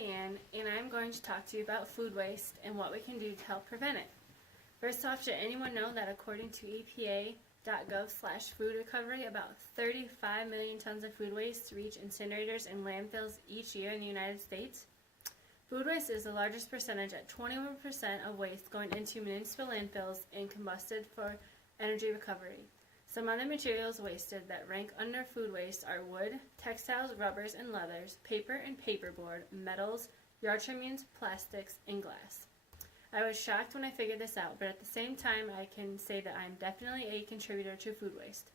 Leanne, and I'm going to talk to you about food waste and what we can do to help prevent it. First off, should anyone know that according to EPA.gov/food recovery, about 35 million tons of food waste reach incinerators and landfills each year in the United States? Food waste is the largest percentage at 21% of waste going into municipal landfills and combusted for energy recovery. Some other materials wasted that rank under food waste are wood, textiles, rubbers and leathers, paper and paperboard, metals, yard trimmings, plastics, and glass. I was shocked when I figured this out, but at the same time I can say that I am definitely a contributor to food waste.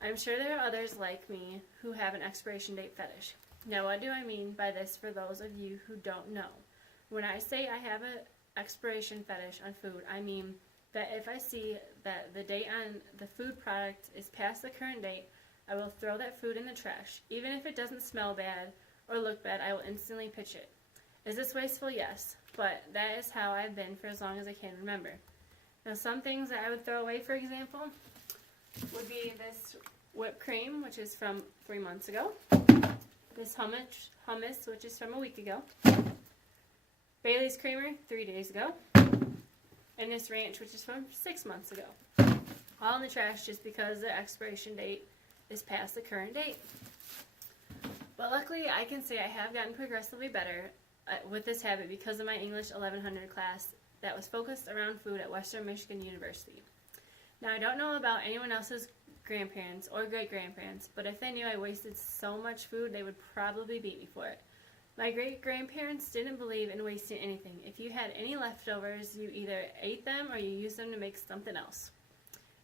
I'm sure there are others like me who have an expiration date fetish. Now what do I mean by this for those of you who don't know? When I say I have an expiration fetish on food, I mean that if I see that the date on the food product is past the current date, I will throw that food in the trash. Even if it doesn't smell bad or look bad, I will instantly pitch it. Is this wasteful? Yes, but that is how I've been for as long as I can remember. Now some things that I would throw away, for example, would be this whipped cream, which is from 3 months ago, this hummus, which is from a week ago, Bailey's creamer, 3 days ago, and this ranch, which is from 6 months ago. All in the trash just because the expiration date is past the current date. But luckily, I can say I have gotten progressively better with this habit because of my English 1100 class that was focused around food at Western Michigan University. Now, I don't know about anyone else's grandparents or great-grandparents, but if they knew I wasted so much food, they would probably beat me for it. My great-grandparents didn't believe in wasting anything. If you had any leftovers, you either ate them or you used them to make something else.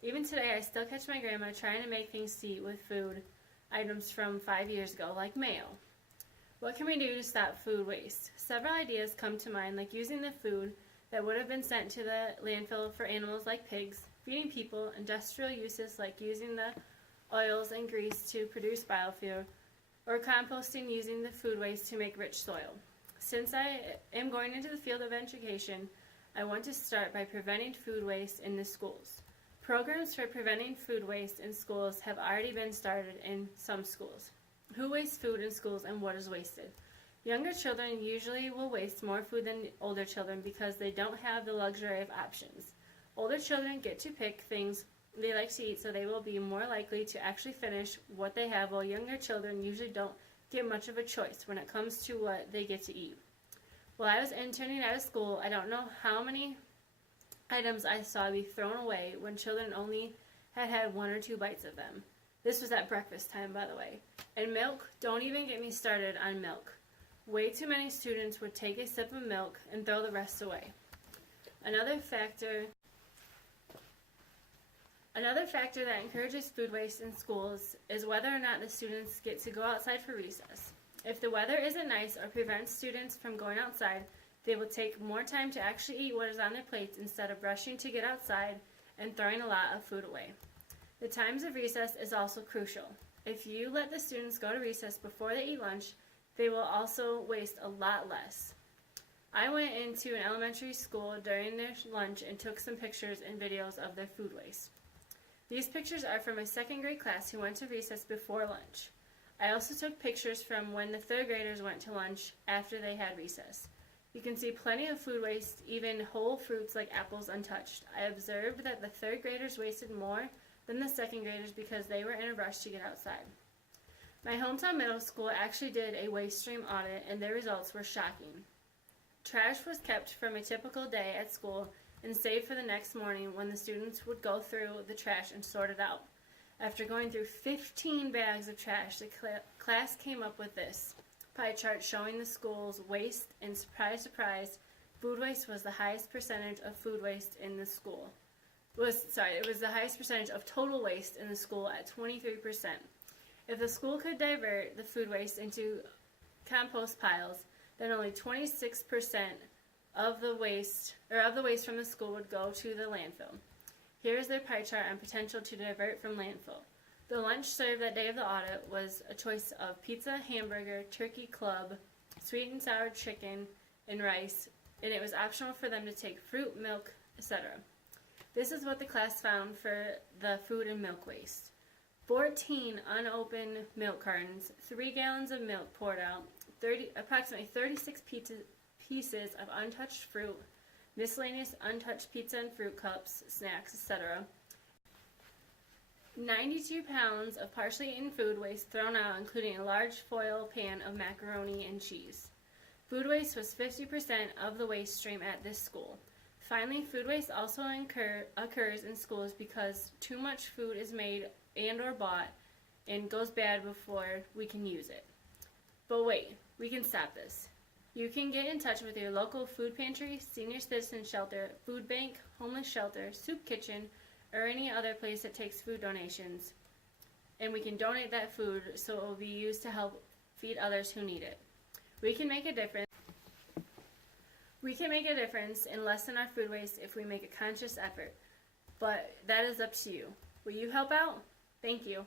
Even today, I still catch my grandma trying to make things to eat with food items from 5 years ago, like mayo. What can we do to stop food waste? Several ideas come to mind, like using the food that would have been sent to the landfill for animals like pigs, feeding people, industrial uses like using the oils and grease to produce biofuel, or composting using the food waste to make rich soil. Since I am going into the field of education, I want to start by preventing food waste in the schools. Programs for preventing food waste in schools have already been started in some schools. Who wastes food in schools and what is wasted? Younger children usually will waste more food than older children because they don't have the luxury of options. Older children get to pick things they like to eat, so they will be more likely to actually finish what they have, while younger children usually don't get much of a choice when it comes to what they get to eat. While I was interning out of school, I don't know how many items I saw be thrown away when children only had 1 or 2 bites of them. This was at breakfast time, by the way. And milk, don't even get me started on milk. Way too many students would take a sip of milk and throw the rest away. Another factor that encourages food waste in schools is whether or not the students get to go outside for recess. If the weather isn't nice or prevents students from going outside, they will take more time to actually eat what is on their plates instead of rushing to get outside and throwing a lot of food away. The times of recess is also crucial. If you let the students go to recess before they eat lunch, they will also waste a lot less. I went into an elementary school during their lunch and took some pictures and videos of their food waste. These pictures are from a 2nd grade class who went to recess before lunch. I also took pictures from when the 3rd graders went to lunch after they had recess. You can see plenty of food waste, even whole fruits like apples untouched. I observed that the 3rd graders wasted more than the 2nd graders because they were in a rush to get outside. My hometown middle school actually did a waste stream audit and their results were shocking. Trash was kept from a typical day at school and saved for the next morning when the students would go through the trash and sort it out. After going through 15 bags of trash, the class came up with this pie chart showing the school's waste, and surprise, surprise, food waste was the highest percentage of food waste in the school. It was the highest percentage of total waste in the school at 23%. If the school could divert the food waste into compost piles, then only 26% of the waste from the school would go to the landfill. Here is their pie chart on potential to divert from landfill. The lunch served that day of the audit was a choice of pizza, hamburger, turkey club, sweet and sour chicken, and rice, and it was optional for them to take fruit, milk, etc. This is what the class found for the food and milk waste. 14 unopened milk cartons, 3 gallons of milk poured out, approximately 36 pieces of untouched fruit, miscellaneous untouched pizza and fruit cups, snacks, etc. 92 pounds of partially eaten food waste thrown out, including a large foil pan of macaroni and cheese. Food waste was 50% of the waste stream at this school. Finally, food waste also occurs in schools because too much food is made and or bought and goes bad before we can use it. But wait, we can stop this. You can get in touch with your local food pantry, senior citizen shelter, food bank, homeless shelter, soup kitchen, or any other place that takes food donations, and we can donate that food so it will be used to help feed others who need it. We can make a difference. We can make a difference and lessen our food waste if we make a conscious effort, but that is up to you. Will you help out? Thank you.